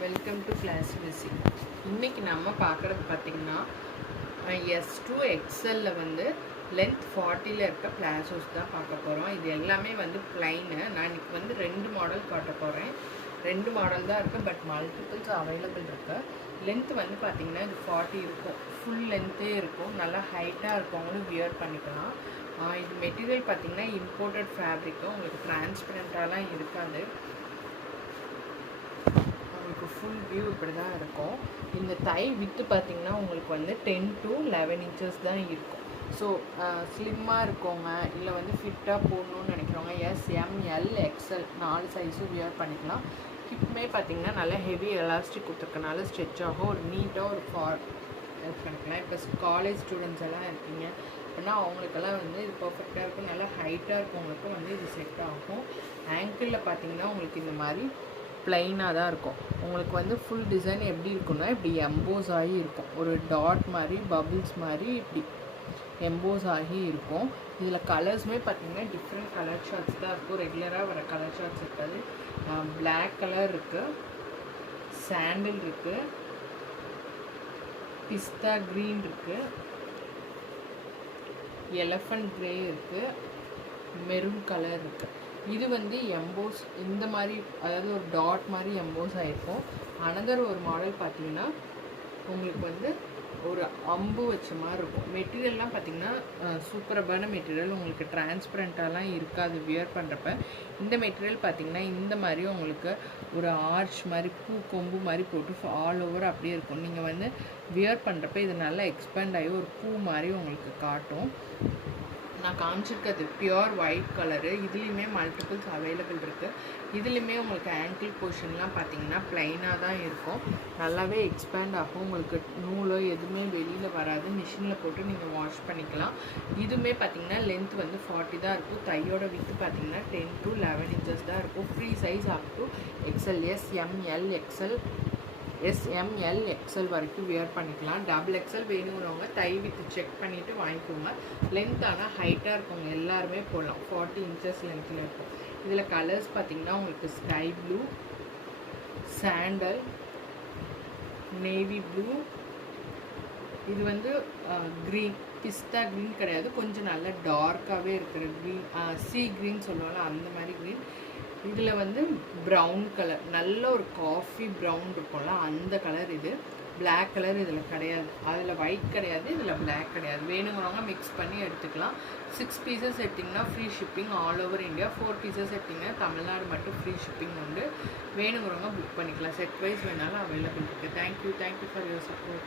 Welcome to class பேசிக். இன்றைக்கி நம்ம பார்க்குறது பார்த்திங்கன்னா S2 XL வந்து லென்த் 40ல் இருக்க பிளாசோஸ் தான் பார்க்க போகிறோம். இது எல்லாமே வந்து பிளைனு. நான் இன்றைக்கி வந்து 2 மாடல் காட்ட போகிறேன். 2 மாடல் தான் இருக்குது, பட் மல்டிபிள்ஸ் அவைலபிள் இருக்குது. லென்த் வந்து பார்த்திங்கன்னா இது 40 இருக்கும், ஃபுல் லென்த்தே இருக்கும், நல்லா ஹைட்டாக இருக்கவங்களும் வியர் பண்ணிக்கலாம். இது மெட்டீரியல் பார்த்திங்கன்னா இம்போர்ட்டட் ஃபேப்ரிக்கும், உங்களுக்கு டிரான்ஸ்பரண்ட்டாலாம் இருக்காது. உங்களுக்கு ஃபுல் வியூ இப்படி தான் இருக்கும். இந்த தை வித்து பார்த்திங்கன்னா உங்களுக்கு வந்து 10 to 11 inches தான் இருக்கும். ஸோ ஸ்லிம்மாக இருக்கவங்க இல்லை வந்து ஃபிட்டாக போடணுன்னு நினைக்கிறவங்க SML XL 4 சைஸும் வியர் பண்ணிக்கலாம். ஹிப்மே பார்த்திங்கன்னா நல்லா ஹெவி எலாஸ்டிக் கொடுத்துருக்கனால ஸ்ட்ரெச் ஆகும், ஒரு நீட்டாக ஒரு ஹெல்ப் பண்ணிக்கலாம். இப்போ காலேஜ் ஸ்டூடெண்ட்ஸ் எல்லாம் இருக்கீங்க அப்படின்னா அவங்களுக்கெல்லாம் வந்து இது பர்ஃபெக்டாக இருக்கும். நல்லா ஹைட்டாக இருக்கவங்களுக்கும் வந்து இது செட் ஆகும். ஆங்கிளில் பார்த்திங்கன்னா உங்களுக்கு இந்த மாதிரி ப்ளைனாக தான் இருக்கும். உங்களுக்கு வந்து ஃபுல் டிசைன் எப்படி இருக்குன்னா இப்படி எம்போஸ் ஆகி இருக்கும், ஒரு டாட் மாதிரி பபிள்ஸ் மாதிரி இப்படி எம்போஸ் ஆகி இருக்கும். இதில் கலர்ஸுமே பார்த்திங்கன்னா டிஃப்ரெண்ட் கலர் ஷார்ட்ஸ் தான் இருக்கும், ரெகுலராக வர கலர் ஷார்ட்ஸ் இருக்காது. பிளாக் கலர் இருக்குது, சாண்டில் இருக்குது, பிஸ்தா க்ரீன் இருக்குது, எலஃபண்ட் க்ரே இருக்குது, மெரூன் கலர் இருக்குது. இது வந்து எம்போஸ் இந்த மாதிரி, அதாவது ஒரு டாட் மாதிரி எம்போஸ் ஆகிருக்கும். அனதர் ஒரு மாடல் பார்த்திங்கன்னா உங்களுக்கு வந்து ஒரு அம்பு வச்ச மாதிரி இருக்கும். மெட்டீரியல்லாம் பார்த்திங்கன்னா சூப்பரபான மெட்டீரியல், உங்களுக்கு டிரான்ஸ்பரண்ட்டாலாம் இருக்காது வியர் பண்ணுறப்ப. இந்த மெட்டீரியல் பார்த்திங்கன்னா இந்த மாதிரி உங்களுக்கு ஒரு ஆர்ச் மாதிரி பூ கொம்பு மாதிரி போட்டு ஆல் ஓவர் அப்படியே இருக்கும். நீங்கள் வந்து வியர் பண்ணுறப்ப இது நல்லா எக்ஸ்பேண்ட் ஆகி ஒரு பூ மாதிரி உங்களுக்கு காட்டும். நான் காமிச்சிருக்கிறது பியூர் ஒயிட் கலரு. இதுலேயுமே மல்டிபிள்ஸ் அவைலபிள் இருக்குது. இதுலேயுமே உங்களுக்கு ஆங்கிள் போர்ஷன்லாம் பார்த்திங்கன்னா ப்ளைனாக தான் இருக்கும், நல்லாவே எக்ஸ்பேண்ட் ஆகும். உங்களுக்கு நூலோ எதுவுமே வெளியில் வராது, மிஷினில் போட்டு நீங்கள் வாஷ் பண்ணிக்கலாம். இதுவுமே பார்த்திங்கன்னா லென்த் வந்து 40 தான் இருக்கும். தையோட வித்து பார்த்திங்கன்னா 10 to 11 inches தான் இருக்கும். Free size up to XL, SML XL வரைக்கும் வியர் பண்ணிக்கலாம். XXL வேணுங்கிறவங்க தை வித்து செக் பண்ணிவிட்டு வாங்கிக்கோங்க. லென்த் ஆனால் ஹைட்டாக இருக்கவங்க எல்லாருமே போடலாம். 40 inches லென்த்தில் இருக்கும். இதில் கலர்ஸ் பார்த்திங்கன்னா உங்களுக்கு sky blue, sandal, navy blue, இது வந்து க்ரீன், பிஸ்தா க்ரீன் கிடையாது, கொஞ்சம் நல்லா டார்க்காகவே இருக்கிற க்ரீன், சீ க்ரீன் சொல்லுவாங்க அந்த மாதிரி க்ரீன். இதில் வந்து ப்ரௌன் கலர், நல்ல ஒரு காஃபி ப்ரௌன் இருக்கும்ல அந்த கலர். இது பிளாக் கலர் இதில் கிடையாது, அதில் ஒயிட் கிடையாது, இதில் பிளாக் கிடையாது. வேணுங்கிறவங்க மிக்ஸ் பண்ணி எடுத்துக்கலாம். 6 pieces எடுத்திங்கன்னா free shipping all over India. 4 pieces எடுத்திங்கன்னா தமிழ்நாடு மட்டும் ஃப்ரீ ஷிப்பிங் உண்டு. வேணுங்கிறவங்க புக் பண்ணிக்கலாம். செட் வைஸ் வேணாலும் அவைலபிள் இருக்குது. Thank you for your support.